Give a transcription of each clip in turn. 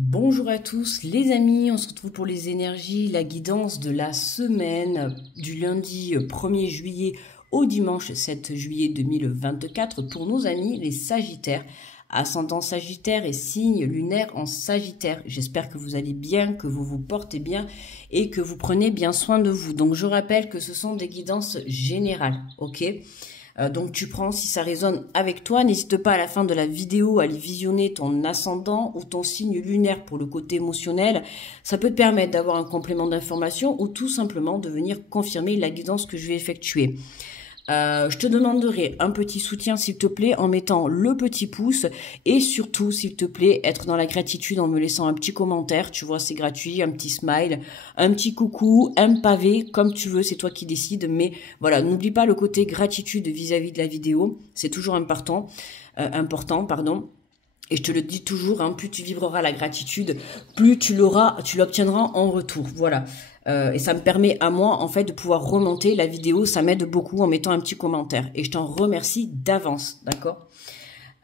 Bonjour à tous les amis, on se retrouve pour les énergies, la guidance de la semaine du lundi 1er juillet au dimanche 7 juillet 2024 pour nos amis les Sagittaires, ascendant Sagittaire et signe lunaire en Sagittaire. J'espère que vous allez bien, que vous vous portez bien et que vous prenez bien soin de vous. Donc je rappelle que ce sont des guidances générales, ok ? Donc tu prends si ça résonne avec toi, n'hésite pas à la fin de la vidéo à aller visionner ton ascendant ou ton signe lunaire pour le côté émotionnel. Ça peut te permettre d'avoir un complément d'information ou tout simplement de venir confirmer la guidance que je vais effectuer. Je te demanderai un petit soutien s'il te plaît en mettant le petit pouce et surtout s'il te plaît être dans la gratitude en me laissant un petit commentaire, tu vois c'est gratuit, un petit smile, un petit coucou, un pavé comme tu veux, c'est toi qui décides, mais voilà, n'oublie pas le côté gratitude vis-à-vis de la vidéo, c'est toujours important, et je te le dis toujours, hein, plus tu vibreras la gratitude, plus tu l'obtiendras en retour. Voilà. Et ça me permet à moi, en fait, de pouvoir remonter la vidéo. Ça m'aide beaucoup en mettant un petit commentaire. Et je t'en remercie d'avance, d'accord ?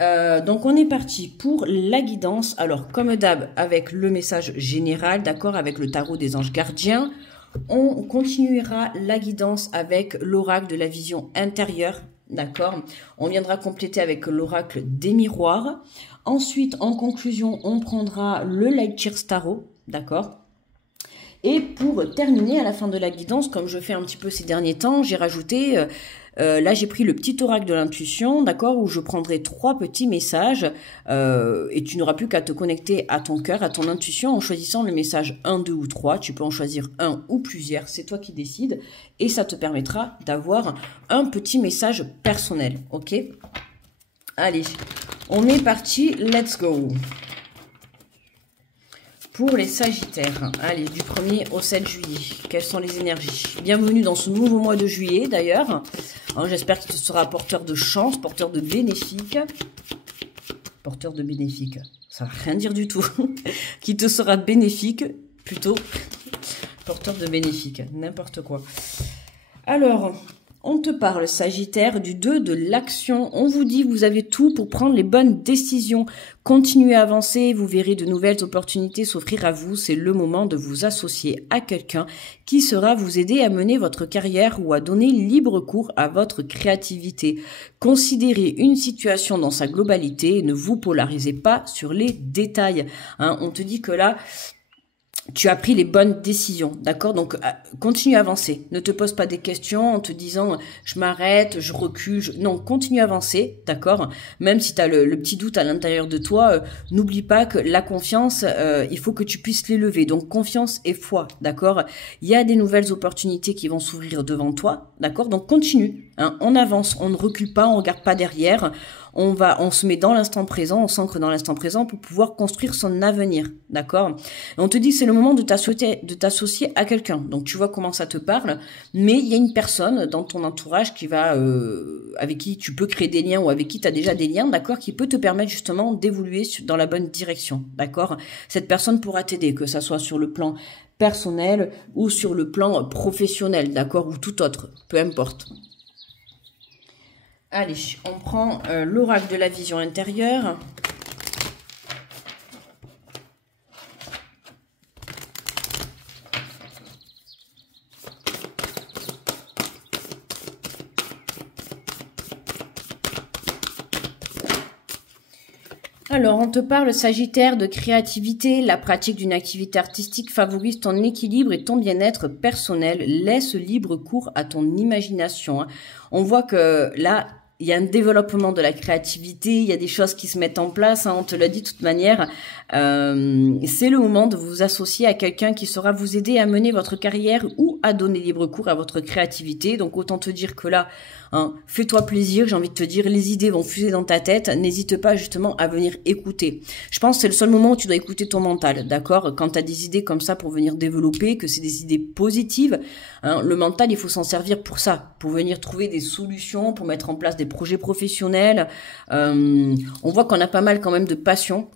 Donc, on est parti pour la guidance. Alors, comme d'hab, avec le message général, d'accord, avec le tarot des anges gardiens. On continuera la guidance avec l'oracle de la vision intérieure, d'accord ? On viendra compléter avec l'oracle des miroirs. Ensuite, en conclusion, on prendra le Light Years Tarot, d'accord ? Et pour terminer, à la fin de la guidance, comme je fais un petit peu ces derniers temps, j'ai rajouté, là j'ai pris le petit oracle de l'intuition, d'accord, où je prendrai 3 petits messages, et tu n'auras plus qu'à te connecter à ton cœur, à ton intuition, en choisissant le message 1, 2 ou 3. Tu peux en choisir un ou plusieurs, c'est toi qui décides, et ça te permettra d'avoir un petit message personnel, ok ? Allez, on est parti, let's go. Pour les Sagittaires, allez, du 1er au 7 juillet, quelles sont les énergies? Bienvenue dans ce nouveau mois de juillet, d'ailleurs. Hein, j'espère qu'il te sera porteur de chance, porteur de bénéfique. Porteur de bénéfique, ça ne veut rien dire du tout. Qui te sera bénéfique, plutôt. Porteur de bénéfique, n'importe quoi. Alors, on te parle, Sagittaire, du 2 de l'action. On vous dit, vous avez tout pour prendre les bonnes décisions. Continuez à avancer, vous verrez de nouvelles opportunités s'offrir à vous. C'est le moment de vous associer à quelqu'un qui sera vous aider à mener votre carrière ou à donner libre cours à votre créativité. Considérez une situation dans sa globalité et ne vous polarisez pas sur les détails. Hein, on te dit que là, tu as pris les bonnes décisions, d'accord? Donc, continue à avancer. Ne te pose pas des questions en te disant « je m'arrête, je recule ». Non, continue à avancer, d'accord? Même si tu as le petit doute à l'intérieur de toi, n'oublie pas que la confiance, il faut que tu puisses l'élever. Donc, confiance et foi, d'accord? Il y a des nouvelles opportunités qui vont s'ouvrir devant toi, d'accord? Donc, continue, hein, on avance, on ne recule pas, on ne regarde pas derrière. On se met dans l'instant présent, on s'ancre dans l'instant présent pour pouvoir construire son avenir, d'accord? On te dit que c'est le moment de t'associer à quelqu'un. Donc tu vois comment ça te parle, mais il y a une personne dans ton entourage qui va, avec qui tu peux créer des liens ou avec qui tu as déjà des liens, d'accord, qui peut te permettre justement d'évoluer dans la bonne direction, d'accord? Cette personne pourra t'aider, que ça soit sur le plan personnel ou sur le plan professionnel, d'accord, ou tout autre, peu importe. Allez, on prend l'oracle de la vision intérieure. Alors, on te parle, Sagittaire, de créativité. La pratique d'une activité artistique favorise ton équilibre et ton bien-être personnel. Laisse libre cours à ton imagination. On voit que là, il y a un développement de la créativité, il y a des choses qui se mettent en place, hein, on te l'a dit de toute manière. C'est le moment de vous associer à quelqu'un qui saura vous aider à mener votre carrière ou à donner libre cours à votre créativité. Donc autant te dire que là, hein, fais-toi plaisir, j'ai envie de te dire, les idées vont fuser dans ta tête, n'hésite pas justement à venir écouter. Je pense que c'est le seul moment où tu dois écouter ton mental, d'accord? Quand tu as des idées comme ça pour venir développer, que c'est des idées positives, hein, le mental, il faut s'en servir pour ça, pour venir trouver des solutions, pour mettre en place des projets professionnels. On voit qu'on a pas mal quand même de passion.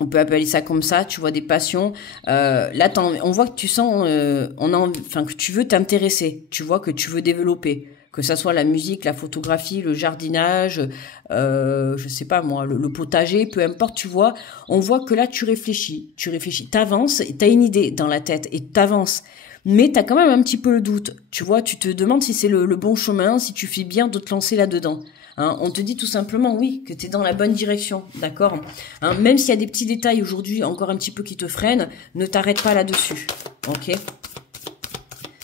On peut appeler ça comme ça, tu vois, des passions. Là, on voit que tu sens, que tu veux t'intéresser, tu vois, que tu veux développer. Que ça soit la musique, la photographie, le jardinage, je sais pas moi, le potager, peu importe, tu vois. On voit que là, tu réfléchis, t'avances, t'as une idée dans la tête et t'avances. Mais t'as quand même un petit peu le doute, tu vois. Tu te demandes si c'est le bon chemin, si tu fais bien de te lancer là-dedans. Hein, on te dit tout simplement, oui, que t'es dans la bonne direction, d'accord, hein, même s'il y a des petits détails aujourd'hui, encore un petit peu qui te freinent, ne t'arrête pas là-dessus, ok.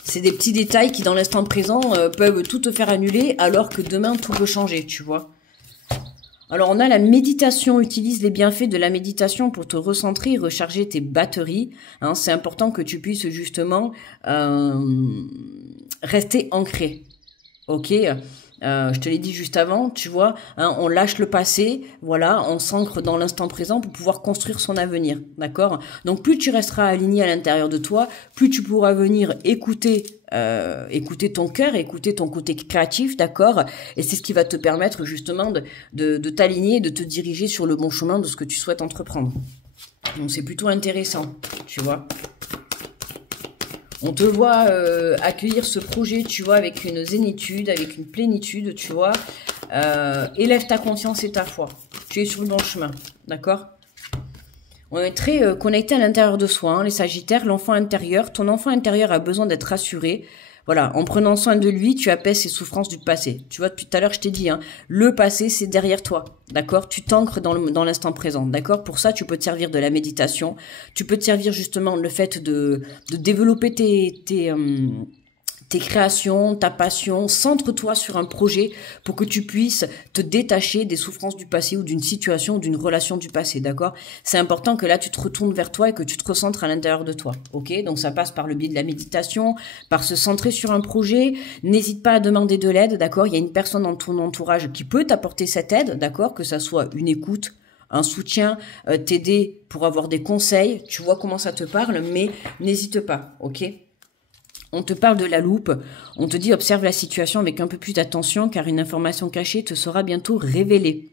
C'est des petits détails qui, dans l'instant présent, peuvent tout te faire annuler, alors que demain, tout peut changer, tu vois. Alors, on a la méditation. Utilise les bienfaits de la méditation pour te recentrer et recharger tes batteries. Hein, c'est important que tu puisses, justement, rester ancré. Ok, je te l'ai dit juste avant, tu vois, hein, on lâche le passé, voilà, on s'ancre dans l'instant présent pour pouvoir construire son avenir, d'accord? Donc plus tu resteras aligné à l'intérieur de toi, plus tu pourras venir écouter ton cœur, écouter ton côté créatif, d'accord? Et c'est ce qui va te permettre justement de t'aligner, de te diriger sur le bon chemin de ce que tu souhaites entreprendre. Donc c'est plutôt intéressant, tu vois. On te voit accueillir ce projet, tu vois, avec une zénitude, avec une plénitude, tu vois. Élève ta confiance et ta foi. Tu es sur le bon chemin, d'accord? On est très connecté à l'intérieur de soi, hein, les Sagittaires, l'enfant intérieur. Ton enfant intérieur a besoin d'être rassuré. Voilà, en prenant soin de lui, tu apaises ses souffrances du passé. Tu vois, depuis tout à l'heure, je t'ai dit, hein, le passé, c'est derrière toi, d'accord? Tu t'ancres dans l'instant présent, d'accord? Pour ça, tu peux te servir de la méditation. Tu peux te servir justement le fait de développer tes créations, ta passion. Centre-toi sur un projet pour que tu puisses te détacher des souffrances du passé ou d'une situation ou d'une relation du passé, d'accord? C'est important que là, tu te retournes vers toi et que tu te recentres à l'intérieur de toi, ok? Donc, ça passe par le biais de la méditation, par se centrer sur un projet. N'hésite pas à demander de l'aide, d'accord? Il y a une personne dans ton entourage qui peut t'apporter cette aide, d'accord? Que ça soit une écoute, un soutien, t'aider pour avoir des conseils. Tu vois comment ça te parle, mais n'hésite pas, ok? On te parle de la loupe, on te dit observe la situation avec un peu plus d'attention car une information cachée te sera bientôt révélée.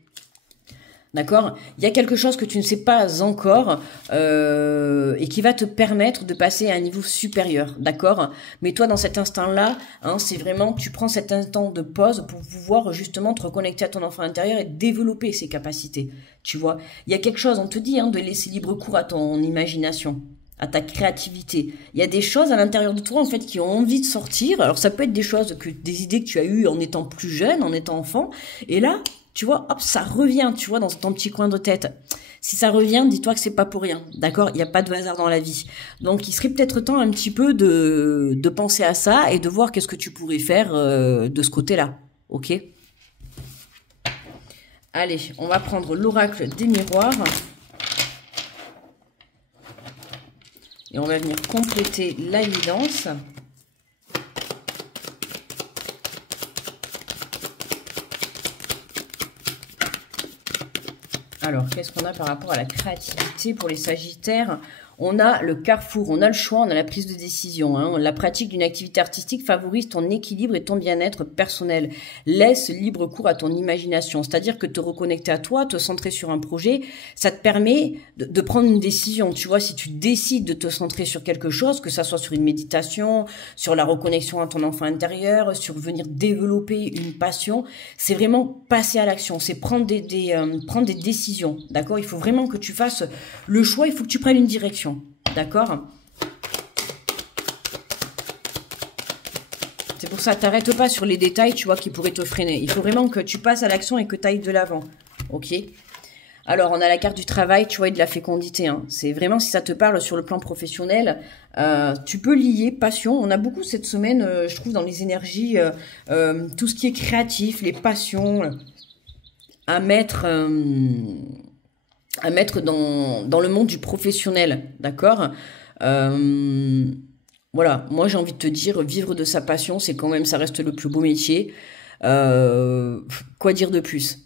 D'accord? Il y a quelque chose que tu ne sais pas encore et qui va te permettre de passer à un niveau supérieur. D'accord? Mais toi, dans cet instant-là, hein, c'est vraiment, tu prends cet instant de pause pour pouvoir justement te reconnecter à ton enfant intérieur et développer ses capacités. Tu vois? Il y a quelque chose, on te dit, hein, de laisser libre cours à ton imagination, à ta créativité. Il y a des choses à l'intérieur de toi, en fait, qui ont envie de sortir. Alors, ça peut être des choses, des idées que tu as eues en étant plus jeune, en étant enfant. Et là, tu vois, hop, ça revient, tu vois, dans ton petit coin de tête. Si ça revient, dis-toi que c'est pas pour rien. D'accord? Il n'y a pas de hasard dans la vie. Donc, il serait peut-être temps un petit peu de penser à ça et de voir qu'est-ce que tu pourrais faire de ce côté-là. Ok? Allez, on va prendre l'oracle des miroirs. Et on va venir compléter la guidance. Alors, qu'est-ce qu'on a par rapport à la créativité pour les Sagittaires? On a le carrefour, on a le choix, on a la prise de décision. Hein. La pratique d'une activité artistique favorise ton équilibre et ton bien-être personnel. Laisse libre cours à ton imagination. C'est-à-dire que te reconnecter à toi, te centrer sur un projet, ça te permet de prendre une décision. Tu vois, si tu décides de te centrer sur quelque chose, que ça soit sur une méditation, sur la reconnexion à ton enfant intérieur, sur venir développer une passion, c'est vraiment passer à l'action. C'est prendre prendre des décisions. D'accord? Il faut vraiment que tu fasses le choix, il faut que tu prennes une direction. D'accord? C'est pour ça, t'arrêtes pas sur les détails, tu vois, qui pourraient te freiner. Il faut vraiment que tu passes à l'action et que tu ailles de l'avant. Ok? Alors, on a la carte du travail, tu vois, et de la fécondité. Hein. C'est vraiment, si ça te parle sur le plan professionnel, tu peux lier passion. On a beaucoup cette semaine, je trouve, dans les énergies, tout ce qui est créatif, les passions, à mettre dans le monde du professionnel, d'accord? Voilà, moi j'ai envie de te dire, vivre de sa passion, c'est quand même, ça reste le plus beau métier. Quoi dire de plus?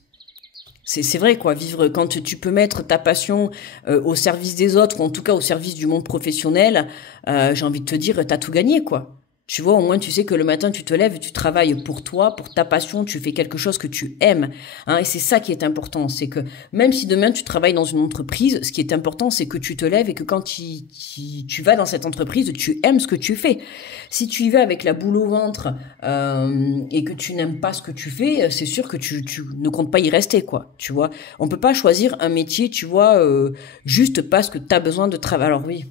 C'est vrai, quoi, vivre, quand tu peux mettre ta passion au service des autres, ou en tout cas au service du monde professionnel, j'ai envie de te dire, t'as tout gagné, quoi. Tu vois, au moins tu sais que le matin tu te lèves, tu travailles pour toi, pour ta passion, tu fais quelque chose que tu aimes. Hein, et c'est ça qui est important, c'est que même si demain tu travailles dans une entreprise, ce qui est important c'est que tu te lèves et que quand tu vas dans cette entreprise, tu aimes ce que tu fais. Si tu y vas avec la boule au ventre et que tu n'aimes pas ce que tu fais, c'est sûr que tu ne comptes pas y rester, quoi. Tu vois, on peut pas choisir un métier, tu vois, juste parce que tu as besoin de travail. Alors oui.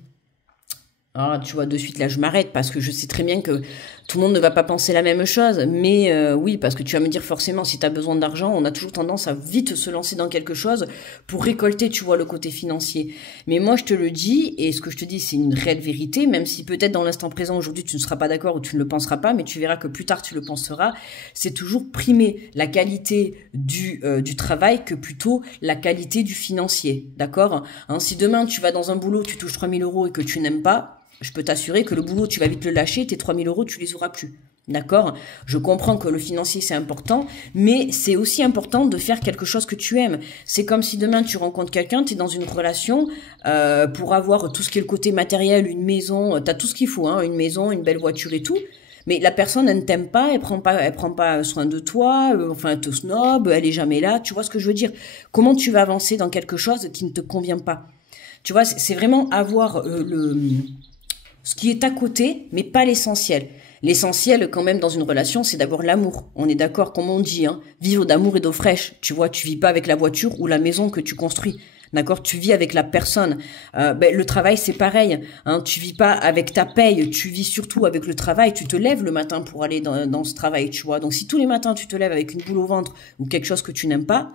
Ah, tu vois, de suite, là, je m'arrête parce que je sais très bien que tout le monde ne va pas penser la même chose. Mais oui, parce que tu vas me dire forcément, si tu as besoin d'argent, on a toujours tendance à vite se lancer dans quelque chose pour récolter, tu vois, le côté financier. Mais moi, je te le dis, et ce que je te dis, c'est une réelle vérité, même si peut-être dans l'instant présent, aujourd'hui, tu ne seras pas d'accord ou tu ne le penseras pas, mais tu verras que plus tard, tu le penseras. C'est toujours primer la qualité du travail que plutôt la qualité du financier. D'accord, hein, si demain, tu vas dans un boulot, tu touches 3 000 € et que tu n'aimes pas, je peux t'assurer que le boulot, tu vas vite le lâcher, tes 3 000 €, tu les auras plus. D'accord? Je comprends que le financier, c'est important, mais c'est aussi important de faire quelque chose que tu aimes. C'est comme si demain, tu rencontres quelqu'un, tu es dans une relation, pour avoir tout ce qui est le côté matériel, une maison, tu as tout ce qu'il faut, hein, une maison, une belle voiture et tout. Mais la personne, elle ne t'aime pas, elle prend pas soin de toi, enfin, elle te snob, elle est jamais là. Tu vois ce que je veux dire? Comment tu vas avancer dans quelque chose qui ne te convient pas? Tu vois, c'est vraiment avoir ce qui est à côté, mais pas l'essentiel. L'essentiel, quand même, dans une relation, c'est d'avoir l'amour. On est d'accord, comme on dit, hein. Vivre d'amour et d'eau fraîche. Tu vois, tu vis pas avec la voiture ou la maison que tu construis. D'accord? Tu vis avec la personne. Le travail, c'est pareil. Hein. Tu vis pas avec ta paye. Tu vis surtout avec le travail. Tu te lèves le matin pour aller dans ce travail, tu vois. Donc, si tous les matins, tu te lèves avec une boule au ventre ou quelque chose que tu n'aimes pas,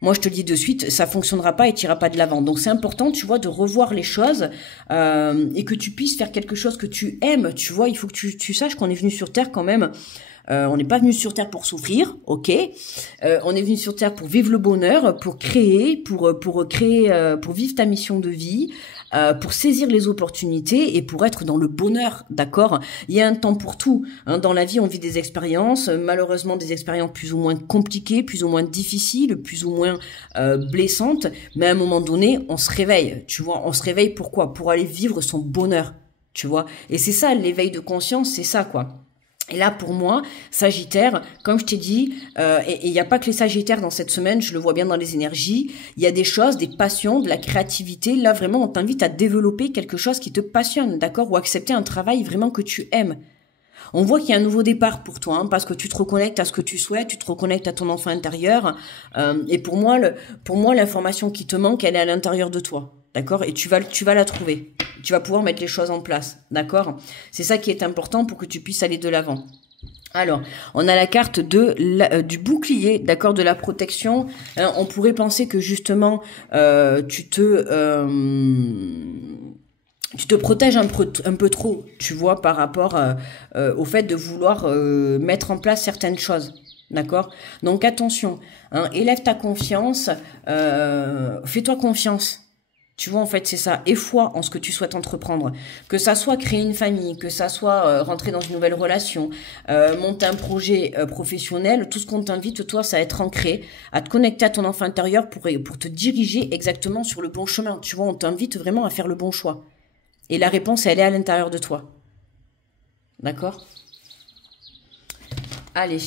moi, je te le dis de suite, ça fonctionnera pas et tu iras pas de l'avant. Donc, c'est important, tu vois, de revoir les choses et que tu puisses faire quelque chose que tu aimes. Tu vois, il faut que tu saches qu'on est venu sur Terre quand même. On n'est pas venu sur Terre pour souffrir, ok. On est venu sur Terre pour vivre le bonheur, pour créer, pour créer, pour vivre ta mission de vie, pour saisir les opportunités et pour être dans le bonheur, d'accord. Il y a un temps pour tout. Hein. Dans la vie, on vit des expériences, malheureusement des expériences plus ou moins compliquées, plus ou moins difficiles, plus ou moins blessantes. Mais à un moment donné, on se réveille. Tu vois, on se réveille pourquoi? Pour aller vivre son bonheur, tu vois. Et c'est ça l'éveil de conscience, c'est ça quoi. Et là, pour moi, Sagittaire, comme je t'ai dit, et il n'y a pas que les Sagittaires dans cette semaine, je le vois bien dans les énergies, il y a des choses, des passions, de la créativité. Là, vraiment, on t'invite à développer quelque chose qui te passionne, d'accord? Ou accepter un travail vraiment que tu aimes. On voit qu'il y a un nouveau départ pour toi, hein, parce que tu te reconnectes à ce que tu souhaites, tu te reconnectes à ton enfant intérieur. Et pour moi, l'information qui te manque, elle est à l'intérieur de toi. D'accord? Et tu vas la trouver. Tu vas pouvoir mettre les choses en place. D'accord? C'est ça qui est important pour que tu puisses aller de l'avant. Alors, on a la carte du bouclier, d'accord, de la protection. On pourrait penser que justement, tu te protèges un peu trop, tu vois, par rapport au fait de vouloir mettre en place certaines choses. D'accord? Donc attention, hein, élève ta confiance, fais-toi confiance. Tu vois, en fait, c'est ça. Et foi en ce que tu souhaites entreprendre. Que ça soit créer une famille, que ça soit rentrer dans une nouvelle relation, monter un projet professionnel, tout ce qu'on t'invite, toi, ça va être ancré, à te connecter à ton enfant intérieur pour te diriger exactement sur le bon chemin. Tu vois, on t'invite vraiment à faire le bon choix. Et la réponse, elle est à l'intérieur de toi. D'accord? Allez.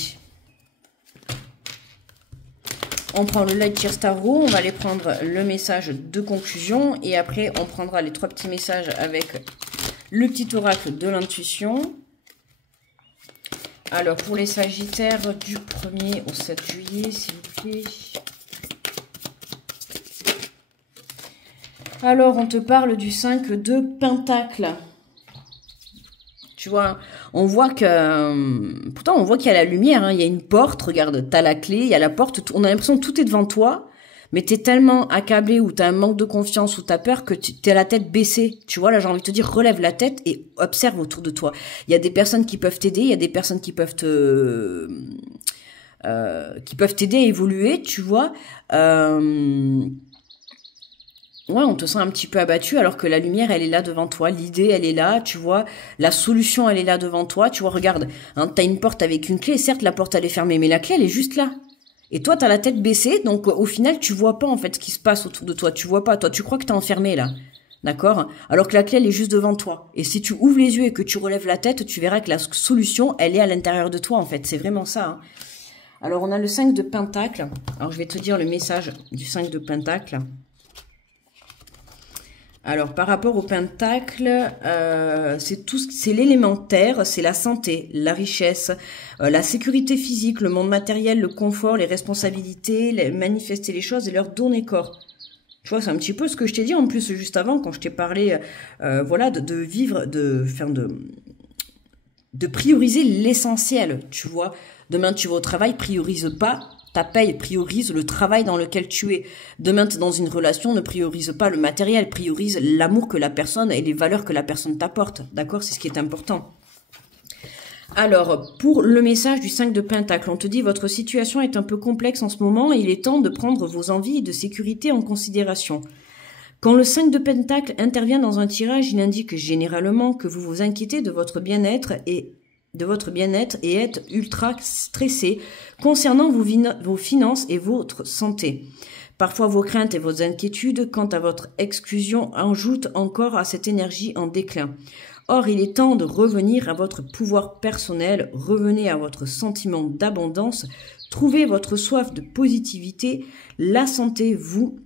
On prend le Light Cheers Tarot, on va aller prendre le message de conclusion et après on prendra les 3 petits messages avec le petit oracle de l'intuition. Alors pour les Sagittaires du 1er au 7 juillet, s'il vous plaît. Alors on te parle du 5 de Pentacles. Tu vois, on voit que, pourtant on voit qu'il y a la lumière, hein, il y a une porte, regarde, t'as la clé, il y a la porte, on a l'impression que tout est devant toi, mais t'es tellement accablé ou t'as un manque de confiance ou t'as peur que t'es la tête baissée. Tu vois, là j'ai envie de te dire, relève la tête et observe autour de toi. Il y a des personnes qui peuvent t'aider, il y a des personnes qui peuvent t'aider à évoluer, tu vois. Ouais, on te sent un petit peu abattu alors que la lumière, elle est là devant toi. L'idée, elle est là, tu vois. La solution, elle est là devant toi. Tu vois, regarde, hein, t'as une porte avec une clé. Certes, la porte, elle est fermée, mais la clé, elle est juste là. Et toi, t'as la tête baissée, donc au final, tu vois pas en fait ce qui se passe autour de toi. Tu vois pas. Toi, tu crois que t'es enfermé là. D'accord? Alors que la clé, elle est juste devant toi. Et si tu ouvres les yeux et que tu relèves la tête, tu verras que la solution, elle est à l'intérieur de toi, en fait. C'est vraiment ça, hein. Alors, on a le 5 de Pentacle. Alors, je vais te dire le message du 5 de Pentacle. Alors, par rapport au Pentacle, c'est l'élémentaire, c'est la santé, la richesse, la sécurité physique, le monde matériel, le confort, les responsabilités, manifester les choses et leur donner corps. Tu vois, c'est un petit peu ce que je t'ai dit en plus juste avant, quand je t'ai parlé, voilà, de vivre, de prioriser l'essentiel, tu vois. Demain, tu vas au travail, priorise pas ta paye, priorise le travail dans lequel tu es. Demain, tu es dans une relation, ne priorise pas le matériel, priorise l'amour que la personne et les valeurs que la personne t'apporte. D'accord? C'est ce qui est important. Alors, pour le message du 5 de Pentacle, on te dit votre situation est un peu complexe en ce moment et il est temps de prendre vos envies de sécurité en considération. Quand le 5 de Pentacle intervient dans un tirage, il indique généralement que vous vous inquiétez de votre bien-être et êtes ultra stressé concernant vos finances et votre santé. Parfois, vos craintes et vos inquiétudes quant à votre exclusion ajoutent encore à cette énergie en déclin. Or, il est temps de revenir à votre pouvoir personnel, revenez à votre sentiment d'abondance, trouvez votre soif de positivité, la sentez-vous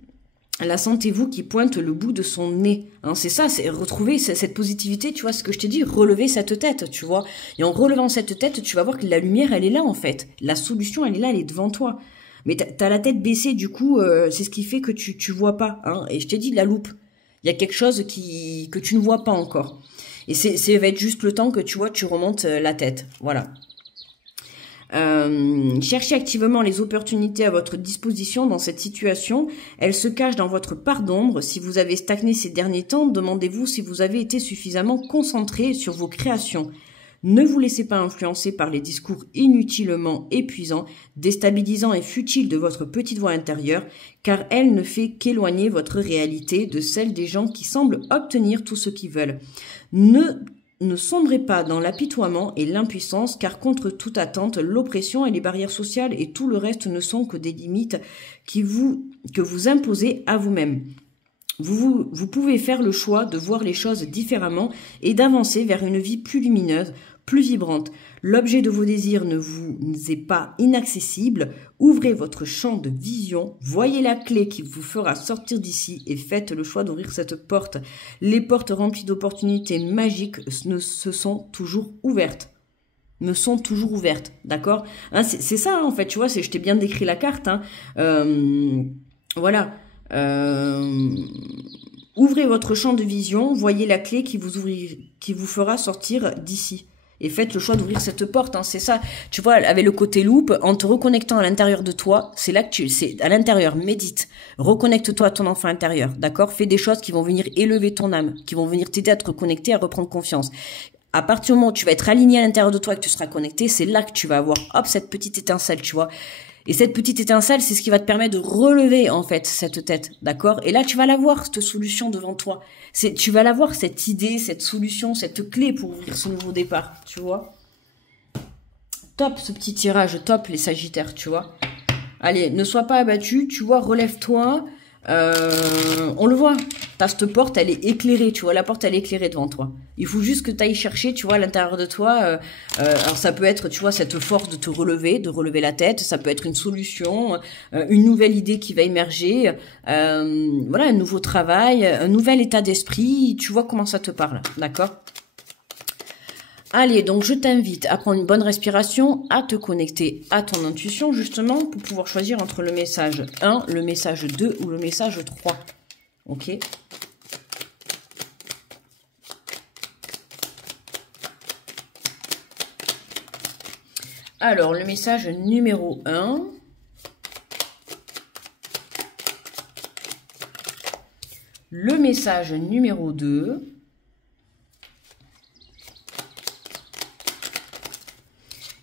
qui pointe le bout de son nez. Hein, c'est ça, c'est retrouver cette positivité, tu vois, ce que je t'ai dit, relever cette tête, tu vois. Et en relevant cette tête, tu vas voir que la lumière, elle est là, en fait. La solution, elle est là, elle est devant toi. Mais t'as la tête baissée, du coup, c'est ce qui fait que tu vois pas. Hein. Et je t'ai dit, la loupe. Il y a quelque chose que tu ne vois pas encore. Et ça va être juste le temps que tu vois, tu remontes la tête. Voilà. Cherchez activement les opportunités à votre disposition dans cette situation. Elles se cachent dans votre part d'ombre. Si vous avez stagné ces derniers temps, demandez-vous si vous avez été suffisamment concentré sur vos créations. Ne vous laissez pas influencer par les discours inutilement épuisants, déstabilisants et futiles de votre petite voix intérieure, car elle ne fait qu'éloigner votre réalité de celle des gens qui semblent obtenir tout ce qu'ils veulent. Ne sombrez pas dans l'apitoiement et l'impuissance, car contre toute attente, l'oppression et les barrières sociales et tout le reste ne sont que des limites que vous imposez à vous-même. Vous pouvez faire le choix de voir les choses différemment et d'avancer vers une vie plus lumineuse, plus vibrante. L'objet de vos désirs ne vous est pas inaccessible. Ouvrez votre champ de vision, voyez la clé qui vous fera sortir d'ici et faites le choix d'ouvrir cette porte. Les portes remplies d'opportunités magiques se sont toujours ouvertes. Me sont toujours ouvertes, d'accord, hein, c'est ça, hein, en fait, tu vois, je t'ai bien décrit la carte, hein. Voilà. Ouvrez votre champ de vision, voyez la clé qui vous fera sortir d'ici. Et faites le choix d'ouvrir cette porte, hein, c'est ça. Tu vois, avec le côté loupe, en te reconnectant à l'intérieur de toi, c'est là que c'est à l'intérieur, médite. Reconnecte-toi à ton enfant intérieur, d'accord? Fais des choses qui vont venir élever ton âme, qui vont venir t'aider à te reconnecter, à reprendre confiance. À partir du moment où tu vas être aligné à l'intérieur de toi et que tu seras connecté, c'est là que tu vas avoir, hop, cette petite étincelle, tu vois. Et cette petite étincelle, c'est ce qui va te permettre de relever, en fait, cette tête, d'accord? Et là, tu vas la voir, cette solution devant toi. Tu vas la voir, cette idée, cette solution, cette clé pour ouvrir ce nouveau départ, tu vois? Top, ce petit tirage, top, les Sagittaires, tu vois? Allez, ne sois pas abattu, tu vois, relève-toi. On le voit, t'as cette porte, elle est éclairée, tu vois, la porte elle est éclairée devant toi. Il faut juste que tu ailles chercher, tu vois, à l'intérieur de toi, alors ça peut être, tu vois, cette force de te relever, de relever la tête, ça peut être une solution, une nouvelle idée qui va émerger, voilà, un nouveau travail, un nouvel état d'esprit, tu vois comment ça te parle, d'accord? Allez, donc je t'invite à prendre une bonne respiration, à te connecter à ton intuition, justement, pour pouvoir choisir entre le message 1, le message 2 ou le message 3. Ok? Alors, le message numéro 1. Le message numéro 2.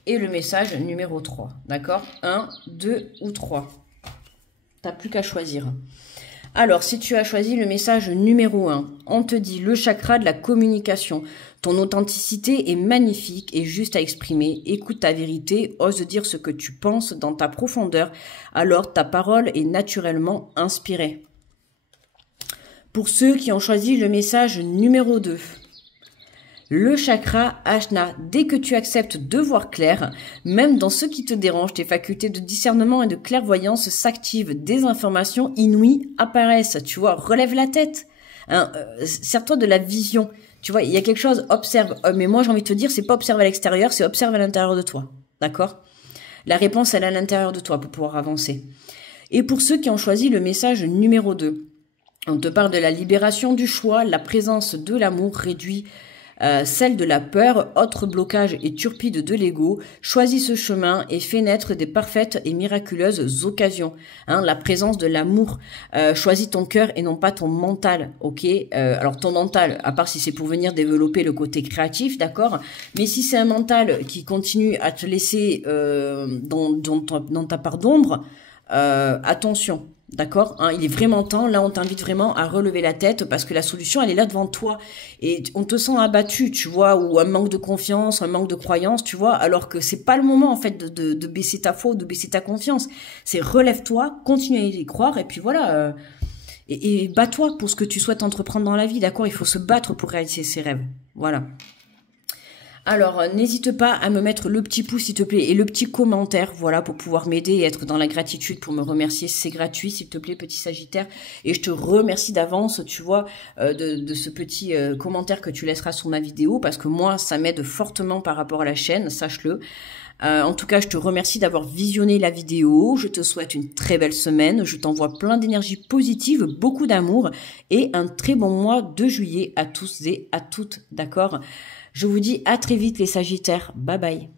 Et le message numéro 3, d'accord? 1, 2 ou 3. T'as plus qu'à choisir. Alors, si tu as choisi le message numéro 1, on te dit le chakra de la communication. Ton authenticité est magnifique et juste à exprimer. Écoute ta vérité, ose dire ce que tu penses dans ta profondeur. Alors, ta parole est naturellement inspirée. Pour ceux qui ont choisi le message numéro 2, le chakra Ajna, dès que tu acceptes de voir clair, même dans ce qui te dérange, tes facultés de discernement et de clairvoyance s'activent, des informations inouïes apparaissent, tu vois, relève la tête, hein, sers-toi de la vision, tu vois, il y a quelque chose, observe, mais moi j'ai envie de te dire, c'est pas observe à l'extérieur, c'est observe à l'intérieur de toi, d'accord? La réponse, elle est à l'intérieur de toi pour pouvoir avancer. Et pour ceux qui ont choisi le message numéro 2, on te parle de la libération du choix, la présence de l'amour réduit celle de la peur, autre blocage et turpide de l'ego. Choisis ce chemin et fais naître des parfaites et miraculeuses occasions. Hein, la présence de l'amour. Choisis ton cœur et non pas ton mental, ok? Alors ton mental, à part si c'est pour venir développer le côté créatif, d'accord? Mais si c'est un mental qui continue à te laisser dans ta part d'ombre, attention. D'accord, hein, il est vraiment temps, là on t'invite vraiment à relever la tête parce que la solution elle est là devant toi et on te sent abattu, tu vois, ou un manque de confiance, un manque de croyance, tu vois, alors que c'est pas le moment en fait de baisser ta foi ou de baisser ta confiance, c'est relève-toi, continue à y croire et puis voilà, et bats-toi pour ce que tu souhaites entreprendre dans la vie, d'accord, il faut se battre pour réaliser ses rêves, voilà. Alors, n'hésite pas à me mettre le petit pouce, s'il te plaît, et le petit commentaire, voilà, pour pouvoir m'aider et être dans la gratitude, pour me remercier. C'est gratuit, s'il te plaît, petit Sagittaire. Et je te remercie d'avance, tu vois, de ce petit commentaire que tu laisseras sur ma vidéo, parce que moi, ça m'aide fortement par rapport à la chaîne, sache-le. En tout cas, je te remercie d'avoir visionné la vidéo. Je te souhaite une très belle semaine. Je t'envoie plein d'énergie positive, beaucoup d'amour et un très bon mois de juillet à tous et à toutes, d'accord ? Je vous dis à très vite les Sagittaires. Bye bye.